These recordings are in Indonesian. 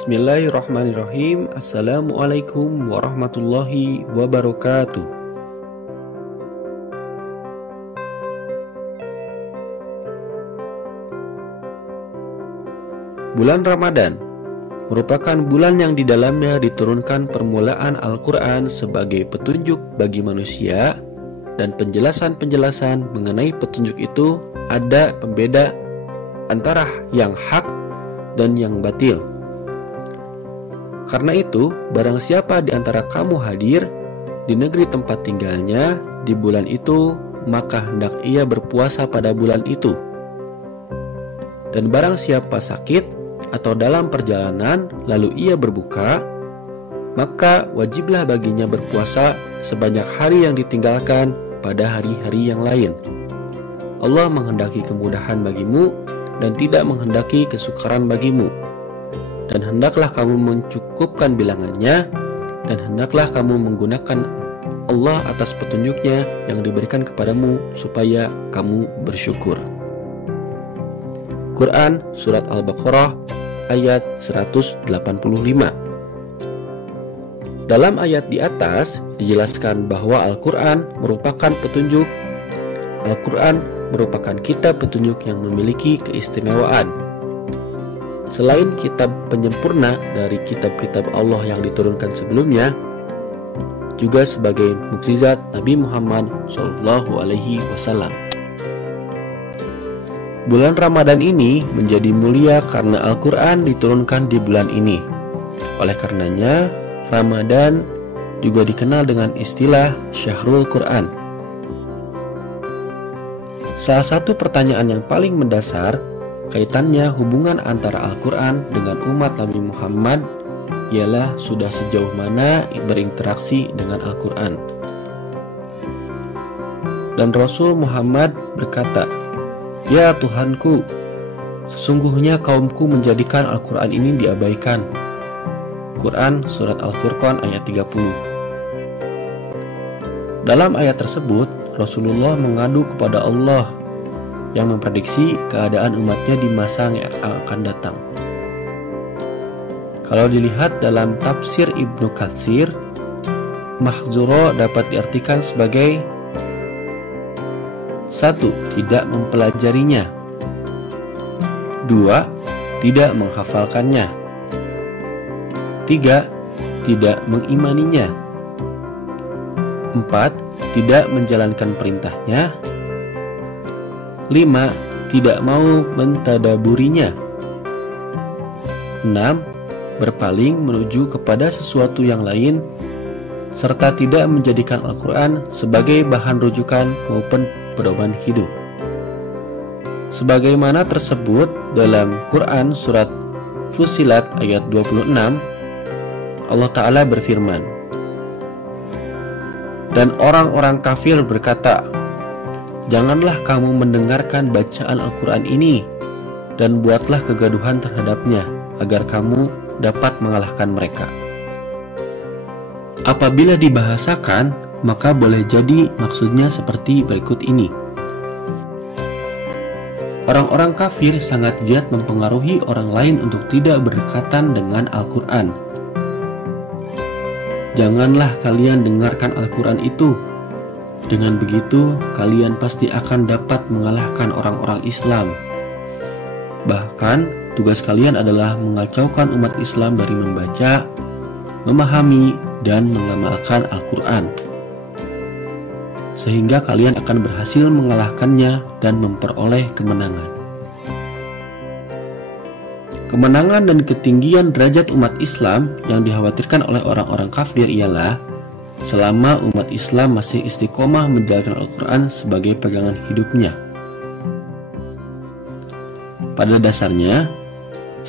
Bismillahirrahmanirrahim. Assalamualaikum warahmatullahi wabarakatuh. Bulan Ramadan merupakan bulan yang di dalamnya diturunkan permulaan Al-Quran sebagai petunjuk bagi manusia, dan penjelasan-penjelasan mengenai petunjuk itu ada pembeda antara yang hak dan yang batil. Karena itu, barang siapa di antara kamu hadir di negeri tempat tinggalnya di bulan itu, maka hendak ia berpuasa pada bulan itu. Dan barang siapa sakit atau dalam perjalanan lalu ia berbuka, maka wajiblah baginya berpuasa sebanyak hari yang ditinggalkan pada hari-hari yang lain. Allah menghendaki kemudahan bagimu dan tidak menghendaki kesukaran bagimu. Dan hendaklah kamu mencukupkan bilangannya, dan hendaklah kamu menggunakan Allah atas petunjuknya yang diberikan kepadamu supaya kamu bersyukur. Quran Surat Al-Baqarah ayat 185. Dalam ayat di atas dijelaskan bahwa Al-Quran merupakan petunjuk. Al-Quran merupakan kitab petunjuk yang memiliki keistimewaan. Selain kitab penyempurna dari kitab-kitab Allah yang diturunkan sebelumnya, juga sebagai mukjizat Nabi Muhammad SAW. Bulan Ramadan ini menjadi mulia karena Al-Quran diturunkan di bulan ini. Oleh karenanya, Ramadan juga dikenal dengan istilah Syahrul Quran. Salah satu pertanyaan yang paling mendasar kaitannya hubungan antara Al-Quran dengan umat Nabi Muhammad ialah sudah sejauh mana berinteraksi dengan Al-Quran. Dan Rasul Muhammad berkata, "Ya Tuhanku, sesungguhnya kaumku menjadikan Al-Quran ini diabaikan." Quran Surat Al-Furqan ayat 30. Dalam ayat tersebut, Rasulullah mengadu kepada Allah yang memprediksi keadaan umatnya di masa yang akan datang. Kalau dilihat dalam tafsir Ibnu Katsir, mahdzura dapat diartikan sebagai 1. Tidak mempelajarinya. 2. Tidak menghafalkannya. 3. Tidak mengimaninya. 4. Tidak menjalankan perintahnya. 5. Tidak mau mentadaburinya. 6. Berpaling menuju kepada sesuatu yang lain, serta tidak menjadikan Al-Quran sebagai bahan rujukan maupun pedoman hidup. Sebagaimana tersebut dalam Quran Surat Fussilat ayat 26, Allah Ta'ala berfirman, "Dan orang-orang kafir berkata, janganlah kamu mendengarkan bacaan Al-Quran ini, dan buatlah kegaduhan terhadapnya, agar kamu dapat mengalahkan mereka." Apabila dibahasakan, maka boleh jadi maksudnya seperti berikut ini. Orang-orang kafir sangat giat mempengaruhi orang lain untuk tidak berdekatan dengan Al-Quran. Janganlah kalian dengarkan Al-Quran itu. Dengan begitu, kalian pasti akan dapat mengalahkan orang-orang Islam. Bahkan, tugas kalian adalah mengacaukan umat Islam dari membaca, memahami, dan mengamalkan Al-Quran, sehingga kalian akan berhasil mengalahkannya dan memperoleh kemenangan. Kemenangan dan ketinggian derajat umat Islam yang dikhawatirkan oleh orang-orang kafir ialah selama umat Islam masih istiqomah menjalankan Al-Quran sebagai pegangan hidupnya. Pada dasarnya,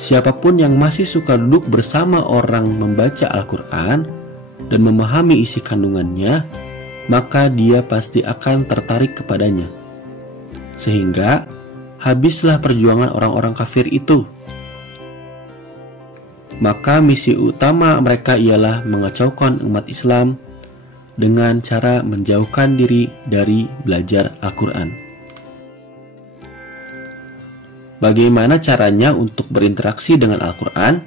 siapapun yang masih suka duduk bersama orang membaca Al-Quran dan memahami isi kandungannya, maka dia pasti akan tertarik kepadanya. Sehingga habislah perjuangan orang-orang kafir itu. Maka misi utama mereka ialah mengacaukan umat Islam dengan cara menjauhkan diri dari belajar Al-Quran. Bagaimana caranya untuk berinteraksi dengan Al-Quran?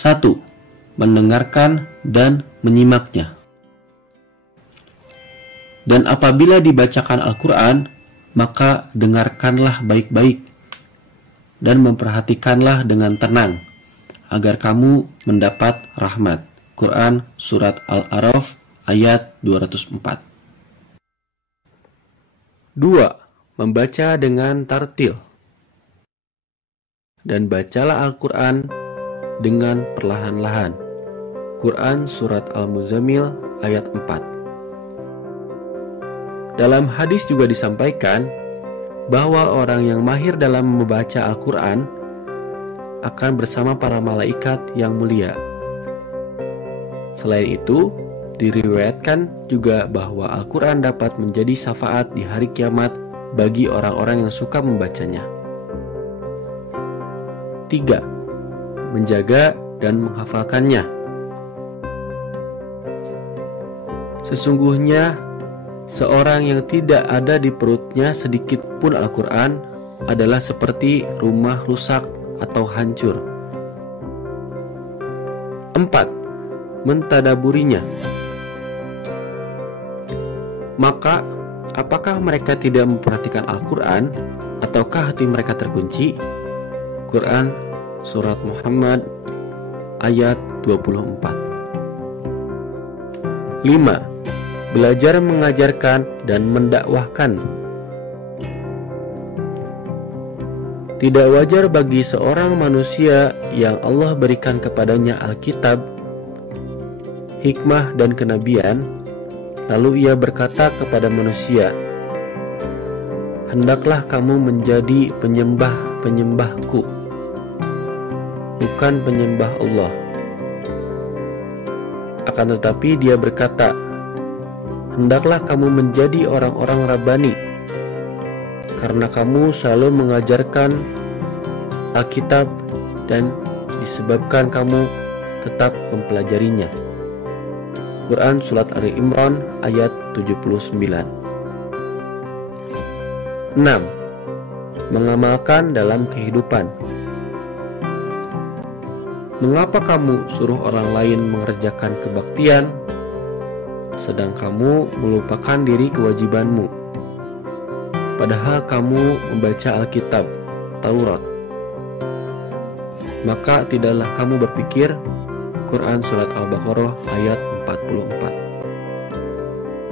1. Mendengarkan dan menyimaknya. Dan apabila dibacakan Al-Quran, maka dengarkanlah baik-baik dan memperhatikanlah dengan tenang, agar kamu mendapat rahmat. Quran Surat Al-A'raf ayat 204. 2. Membaca dengan tartil. Dan bacalah Al-Quran dengan perlahan-lahan. Quran Surat Al-Muzammil ayat 4. Dalam hadis juga disampaikan bahwa orang yang mahir dalam membaca Al-Quran akan bersama para malaikat yang mulia. Selain itu, diriwayatkan juga bahwa Al-Quran dapat menjadi syafaat di hari kiamat bagi orang-orang yang suka membacanya. 3. Menjaga dan menghafalkannya. Sesungguhnya, seorang yang tidak ada di perutnya sedikit pun Al-Quran adalah seperti rumah rusak atau hancur. 4. Mentadaburinya. Maka, apakah mereka tidak memperhatikan Al-Quran, ataukah hati mereka terkunci? Quran Surat Muhammad ayat 24. 5. Belajar mengajarkan dan mendakwahkan. Tidak wajar bagi seorang manusia yang Allah berikan kepadanya Alkitab, hikmah dan kenabian, lalu ia berkata kepada manusia, "Hendaklah kamu menjadi penyembah-penyembahku, bukan penyembah Allah." Akan tetapi dia berkata, "Hendaklah kamu menjadi orang-orang Rabbani, karena kamu selalu mengajarkan Alkitab dan disebabkan kamu tetap mempelajarinya." Quran Surat Ali Imran ayat 79. 6. Mengamalkan dalam kehidupan. Mengapa kamu suruh orang lain mengerjakan kebaktian, sedang kamu melupakan diri kewajibanmu? Padahal kamu membaca Alkitab, Taurat. Maka tidaklah kamu berpikir. Quran Surat Al-Baqarah ayat 44.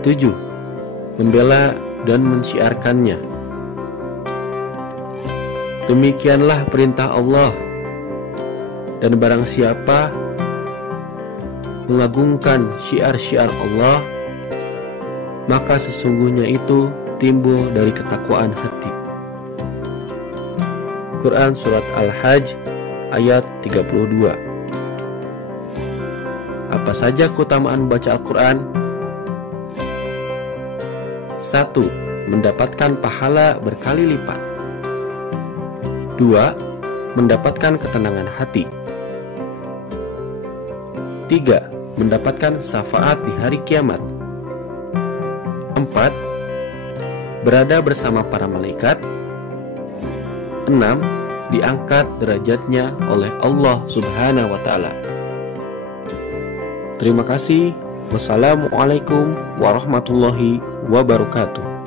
7. Membela dan mensyiarkannya. Demikianlah perintah Allah, dan barang siapa mengagungkan syiar-syiar Allah, maka sesungguhnya itu timbul dari ketakwaan hati. Quran Surat Al-Hajj ayat 32. Apa saja keutamaan membaca Al-Quran? 1. Mendapatkan pahala berkali lipat. 2. Mendapatkan ketenangan hati. 3. Mendapatkan syafaat di hari kiamat. 4. Berada bersama para malaikat. 6. Diangkat derajatnya oleh Allah Subhanahu wa Ta'ala. Terima kasih. Wassalamualaikum warahmatullahi wabarakatuh.